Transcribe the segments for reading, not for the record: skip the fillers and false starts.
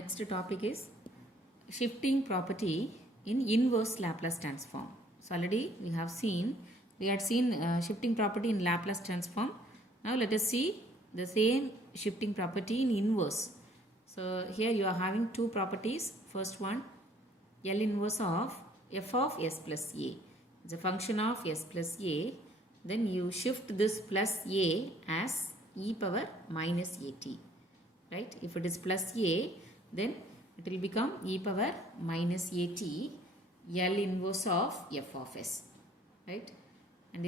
next topic is shifting property in inverse Laplace transform. So already we had seen shifting property in Laplace transform. Now let us see the same shifting property in inverse. So here you are having two properties. First one, L inverse of f of s plus a. It's a function of s plus a. Then you shift this plus a as e power minus at. Right? If it is plus a, then it will become e power minus at L inverse of f of s. Right? And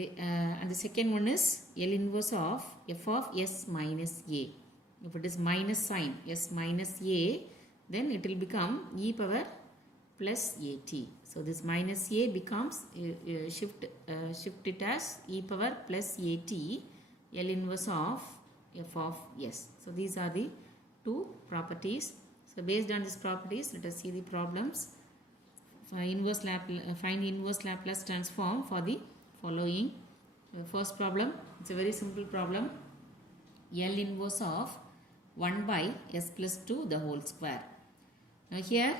the second one is L inverse of f of s minus a. If it is minus sign s minus a, then it will become e power plus at. So this minus a becomes shift it as e power plus at L inverse of f of s. So these are the two properties. So based on these properties, let us see the problems. Find inverse Laplace transform for the following. The first problem, it's a very simple problem. L inverse of 1 by s plus 2 the whole square. Now here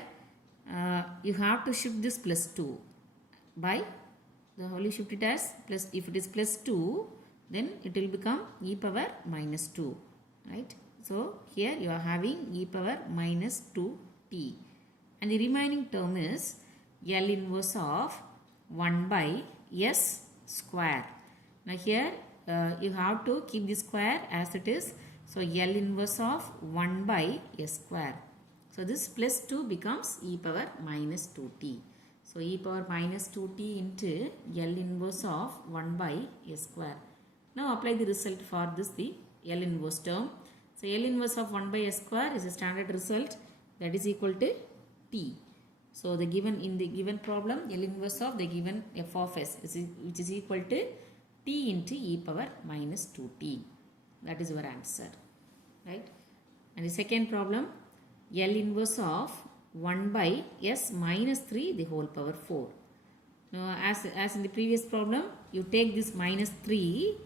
you have to shift this plus 2 by the whole, shift it as plus. If it is plus 2, then it will become e power minus 2, right? So here you are having e power minus 2t, and the remaining term is L inverse of 1 by s square. Now here you have to keep the square as it is. So L inverse of 1 by s square. So this plus 2 becomes e power minus 2t. So e power minus 2t into L inverse of 1 by s square. Now apply the result for this, the L inverse term. So L inverse of 1 by s square is a standard result, that is equal to t. So the given in the given problem, L inverse of the given f of s which is equal to t into e power minus 2t. That is your answer, right? And the second problem, L inverse of 1 by s minus 3 the whole power 4. Now as in the previous problem, you take this minus 3,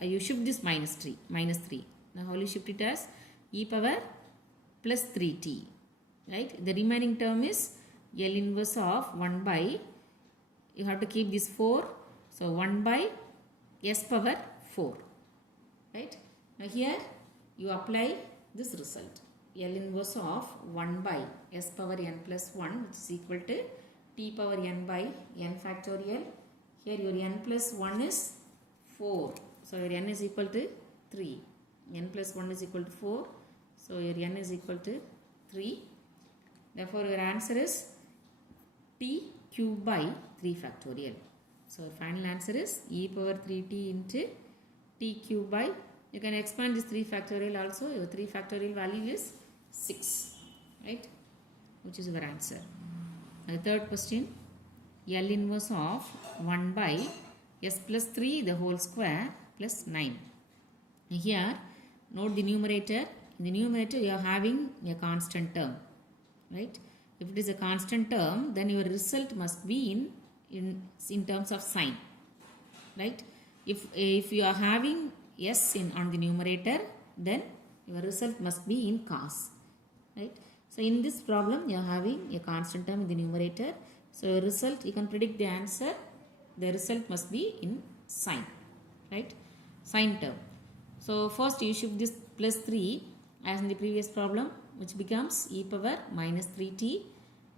you shift this minus 3. Now how will you shift it as e power plus 3t, right? The remaining term is L inverse of 1 by, you have to keep this 4, so 1 by s power 4, right? Now here you apply this result, L inverse of 1 by s power n plus 1, which is equal to t power n by n factorial. Here your n plus 1 is 4, so your n is equal to 3. N plus 1 is equal to 4, so your n is equal to 3. Therefore your answer is t cube by 3 factorial. So final answer is e power 3t into t cube by, you can expand this 3 factorial also, your 3 factorial value is 6, right, which is your answer. The third question, L inverse of 1 by s plus 3 the whole square plus 9. Here note the numerator. In the numerator you are having a constant term, right? If it is a constant term, then your result must be in terms of sign, right? If you are having s on the numerator, then your result must be in cos, right? So in this problem you are having a constant term in the numerator, so your result, you can predict the answer, the result must be in sine, right? Sine term. So first you shift this plus 3 as in the previous problem, which becomes e power minus 3t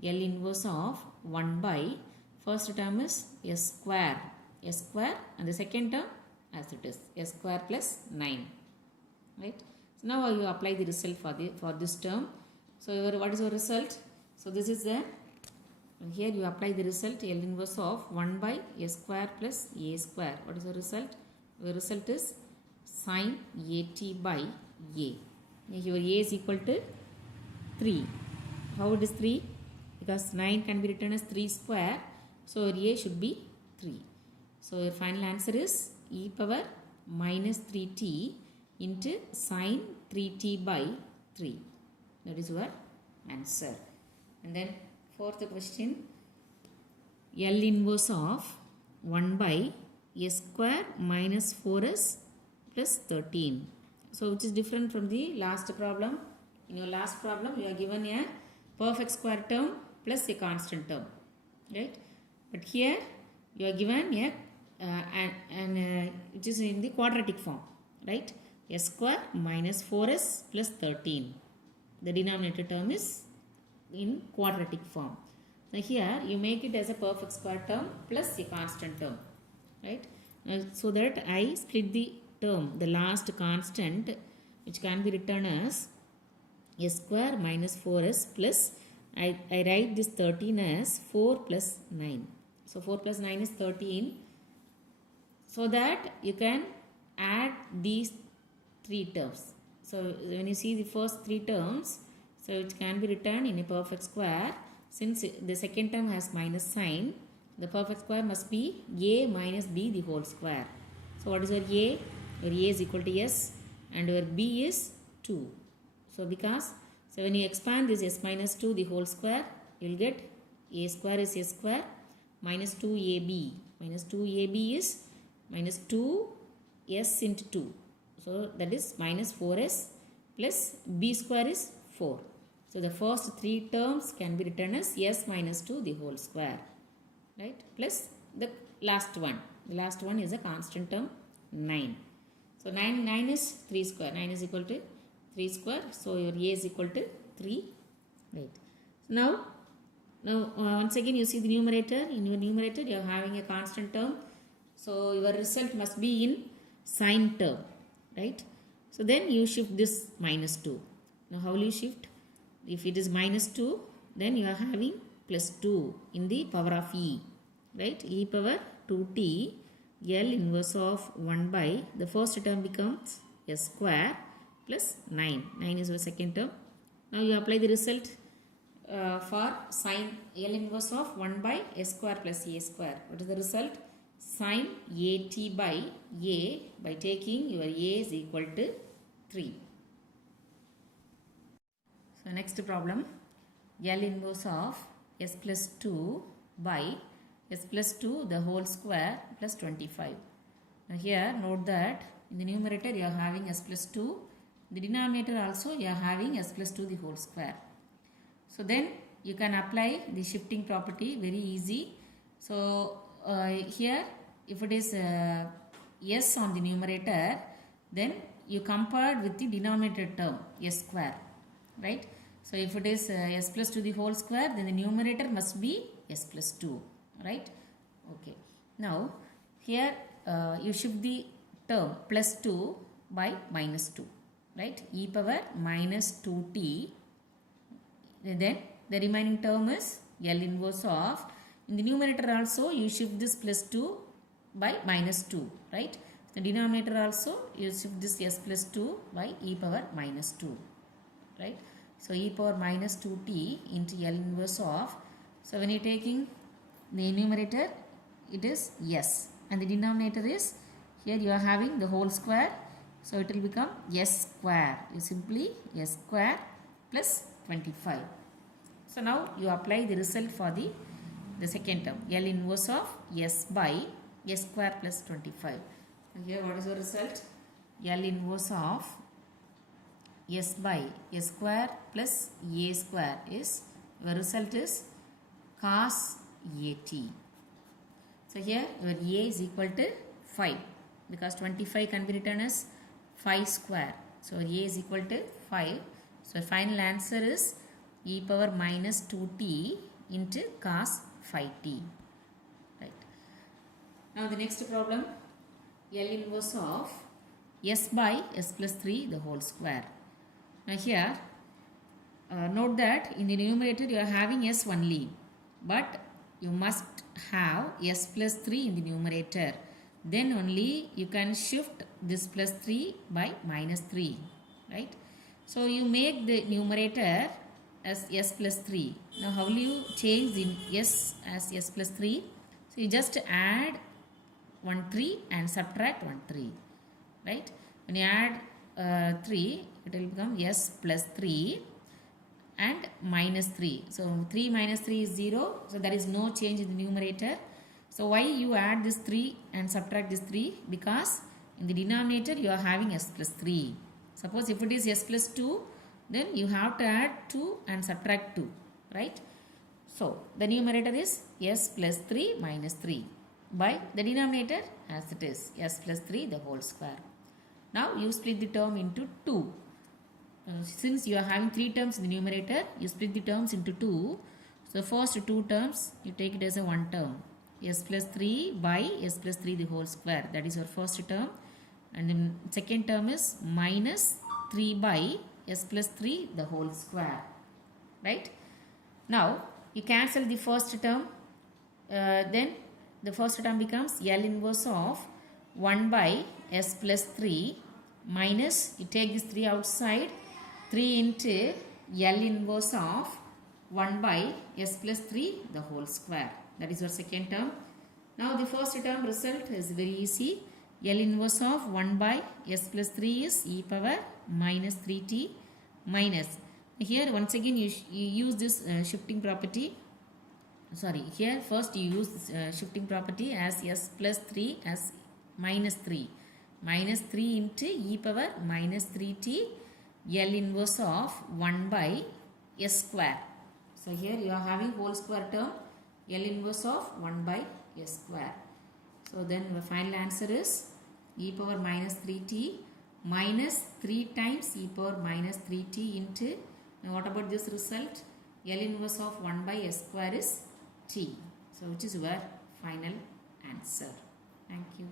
L inverse of 1 by, first term is s square, and the second term as it is s square plus 9, right? So now you apply the result for this term. So what is your result? So this is the, here you apply the result, L inverse of 1 by s square plus a square. What is the result? The result is sine at by a. Your a is equal to 3. How it is 3? Because 9 can be written as 3 square, so your a should be 3. So your final answer is e power minus 3t into sine 3t by 3. That is your answer. And then fourth question, L inverse of 1 by s square minus 4s plus 13. So which is different from the last problem. In your last problem, you are given a perfect square term plus a constant term, right? But here you are given a which is in the quadratic form, right? S square minus 4s plus 13. The denominator term is in quadratic form. So here you make it as a perfect square term plus a constant term, right? So that I split the term, the last constant, which can be written as s square minus 4s plus I write this 13 as 4 plus 9. So 4 plus 9 is 13. So that you can add these three terms. So when you see the first three terms, so it can be written in a perfect square. Since the second term has minus sign, the perfect square must be a minus b the whole square. So what is your a? Your a is equal to s and your b is 2. So so when you expand this s minus 2 the whole square, you will get a square is s square minus 2ab. Minus 2ab is minus 2s into 2. So that is minus 4s plus b square is 4. So the first three terms can be written as s minus 2 the whole square, right? Plus the last one. The last one is a constant term 9. So 9 is 3 square. 9 is equal to 3 square. So your a is equal to 3, right? Now once again you see the numerator. In your numerator you are having a constant term. So your result must be in sign term, right? So then you shift this minus 2. Now how will you shift? If it is minus 2, then you are having plus 2 in the power of e, right? E power 2t L inverse of 1 by the first term becomes s square plus 9. 9 is your second term. Now you apply the result for sine L inverse of 1 by s square plus a square. What is the result? Sine at by a by taking your a is equal to 3. So next problem, L inverse of s plus 2 by s plus 2 the whole square plus 25. Now here note that in the numerator you are having s plus 2, the denominator also you are having s plus 2 the whole square. So then you can apply the shifting property very easy. So here if it is s on the numerator, then you compared with the denominator term s square, right? So if it is s plus 2 the whole square, then the numerator must be s plus 2, right? Okay. Now here you shift the term plus 2 by minus 2, right? E power minus 2t. Then the remaining term is L inverse of, in the numerator also you shift this plus 2 by minus 2, right? The denominator also you shift this s plus 2 by e power minus 2, right? So e power minus 2t into L inverse of, so when you are taking the numerator it is s and the denominator is, here you are having the whole square, so it will become s square. You simply s square plus 25. So now you apply the result for the second term, L inverse of s by s square plus 25. Here what is the result? L inverse of s by s square plus a square is, your result is cos at. So here your a is equal to 5 because 25 can be written as 5 square. So a is equal to 5. So final answer is e power minus 2t into cos 5t. Right. Now the next problem, L inverse of s by s plus 3 the whole square. Now here note that in the numerator you are having s only, but you must have s plus 3 in the numerator. Then only you can shift this plus 3 by minus 3, right? So you make the numerator as s plus 3. Now how will you change the s as s plus 3? So you just add 1 3 and subtract 1 3, right? When you add 3, it will become s plus 3 and minus 3. So 3 minus 3 is 0. So there is no change in the numerator. So why you add this 3 and subtract this 3? Because in the denominator you are having s plus 3. Suppose if it is s plus 2, then you have to add 2 and subtract 2, right? So the numerator is s plus 3 minus 3 by the denominator as it is s plus 3 the whole square. Now you split the term into 2. Since you are having 3 terms in the numerator, you split the terms into 2. So first 2 terms you take it as a one term, s plus 3 by s plus 3 the whole square, that is your first term, and then second term is minus 3 by s plus 3 the whole square, right? Now you cancel the first term, then the first term becomes L inverse of 1 by s plus 3 minus, you take this 3 outside, 3 into L inverse of 1 by s plus 3 the whole square, that is your second term. Now the first term result is very easy. L inverse of 1 by s plus 3 is e power minus 3t minus, here once again you use this shifting property. Sorry, here first you use this, shifting property as s plus 3 as minus 3 into e power minus 3t L inverse of 1 by s square. So here you are having whole square term L inverse of 1 by s square. So then the final answer is e power minus 3t minus 3 times e power minus 3t into, now what about this result? L inverse of 1 by s square is t. So which is your final answer. Thank you.